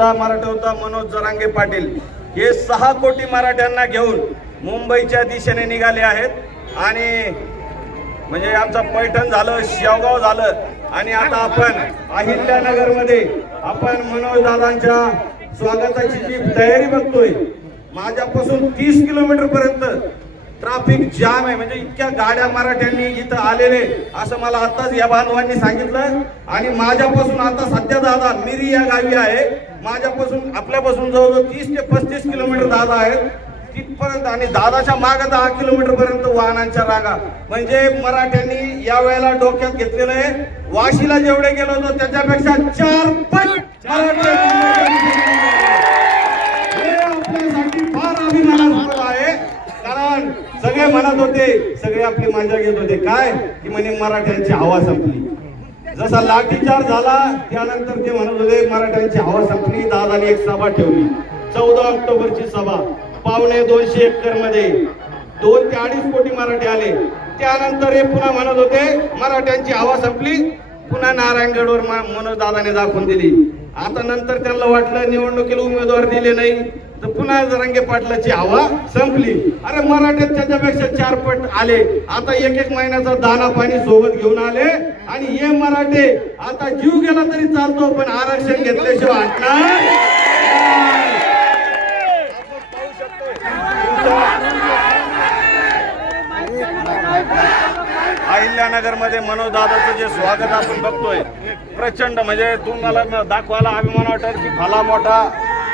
नेता मराठा होता मनोज जरांगे पाटील. हे सहा कोटी मराठ्यांना घेऊन मुंबईच्या दिशेने निघाले आहेत. आणि म्हणजे आमचं पैठण झालं शेवगाव झालं. आणि आता आपण अहिल्यानगरमध्ये आपण मनोज दादांच्या स्वागताची जी तयारी बघतोय माझ्यापासून तीस किलोमीटर पर्यंत ट्राफिक जाम आहे म्हणजे इतक्या गाड्या मराठ्यांनी इथं आलेले असं मला आताच या बांधवांनी सांगितलं. आणि माझ्यापासून आता सध्या दादा मिरी या गावी आहे. माझ्यापासून आपल्यापासून जवळजवळ तीस ते पस्तीस किलोमीटर दादा आहेत. तिथपर्यंत आणि दादाच्या मागे दहा किलोमीटर पर्यंत वाहनांच्या रागा. म्हणजे मराठ्यांनी या वेळेला डोक्यात घेतलेलं आहे. वाशीला जेवढे गेलो होतो त्याच्यापेक्षा चार पट मराठी सगळे म्हणत होते सगळे आपली मजा घेत होते. काय? की म्हणे मराठ्यांची हवा संपली. जसा लाठीचार झाला त्यानंतर ते म्हणत होते मराठ्यांची हवा संपली दादाने एक सभा ठेवली. चौदा ऑक्टोबरची सभा. पावणे दोनशे एकरमध्ये. दोन ते अडीच कोटी मराठी आले. त्यानंतर हे पुन्हा म्हणत होते मराठ्यांची हवा संपली. पुन्हा नारायणगडवर मनोज दादाने दाखवून दिली. आता नंतर त्यांना वाटलं निवडणुकीला उमेदवार दिले नाही. तर पुन्हा रंगे पाटलाची हवा संपली. अरे मराठ्यात त्याच्यापेक्षा चार पट आले. आता एक एक महिन्याचा दाना पाणी सोबत घेऊन आले. आणि हे मराठे आता जीव गेला तरी चालतो पण आरक्षण घेतल्याशिवाय हटणार नाही. आपण अहिल्यानगरमध्ये जे स्वागत आपण बघतोय प्रचंड म्हणजे तुम्हाला न- दाखवायला अभिमान वाटेल की भला मोठा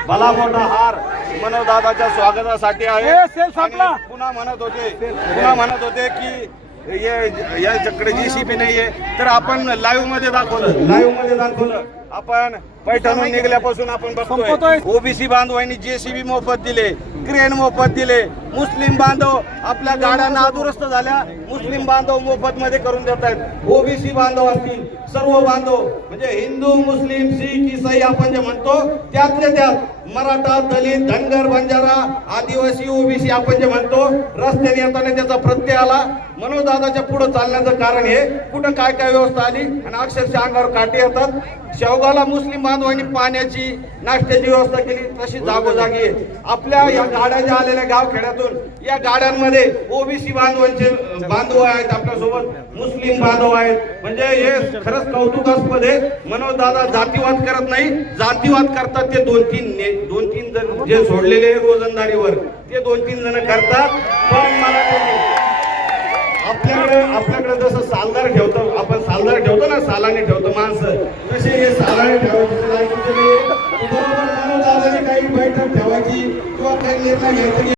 भला मोठा हार मनोज दादाच्या स्वागतासाठी आहे. आणि पुन्हा म्हणत होते पुन्हा म्हणत होते की ये- याच्याकडे जेसीबी नाहीये. तर आपण लाईव्हमध्ये दाखवलं. लाईव्हमध्ये दाखवलं. आपण पैठणहून निघल्यापासून आपण बघतोय. ओबीसी बांधवांनी जेसीबी मोफत दिले क्रेन मोफत दिले. मुस्लिम बांधव आपल्या गाड्या नादुरुस्त झाल्या. मुस्लिम बांधव मोफत मध्ये करून देत आहेत. ओबीसी बांधव असतील सर्व बांधव म्हणजे हिंदू मुस्लिम शीख इसाई आपण जे म्हणतो त्यातले त्यात मराठा दलित धनगर बंजारा आदिवासी ओबीसी आपण जे म्हणतो रस्त्याने येताना त्याचा प्रत्यय आला. मनोदादाच्या पुढे चालण्याचं कारण हे. कुठं काय काय व्यवस्था आली? आणि अक्षरशः अंगावर काटे येतात. शेवगावला मुस्लिम बांधवांनी पाण्याची नाश्त्याची व्यवस्था केली. तशी जागोजागी आहे. आपल्या या गाड्या ज्या आलेल्या गावखेड्यातून या गाड्यांमध्ये ओबीसी बांधवांचे बांधव आहेत आपल्यासोबत मुस्लिम बांधव आहेत. म्हणजे हे खरंच कौतुकास्पद आहे. मनोजदादा जातीवाद करत नाही. जातीवाद करतात ते दोन तीन दोन तीन जण जे सोडलेले रोजंदारीवर ते दोन तीन जण करतात. पण मला आपल्याकडे आपल्याकडे जसं सालदार ठेवतो आपण सालदार ठेवतो ना सालाने ठेवतो माणसं. तसे हे सालाने ठेवायचे काही बैठक ठेवायची किंवा काही निर्णय घ्यायचा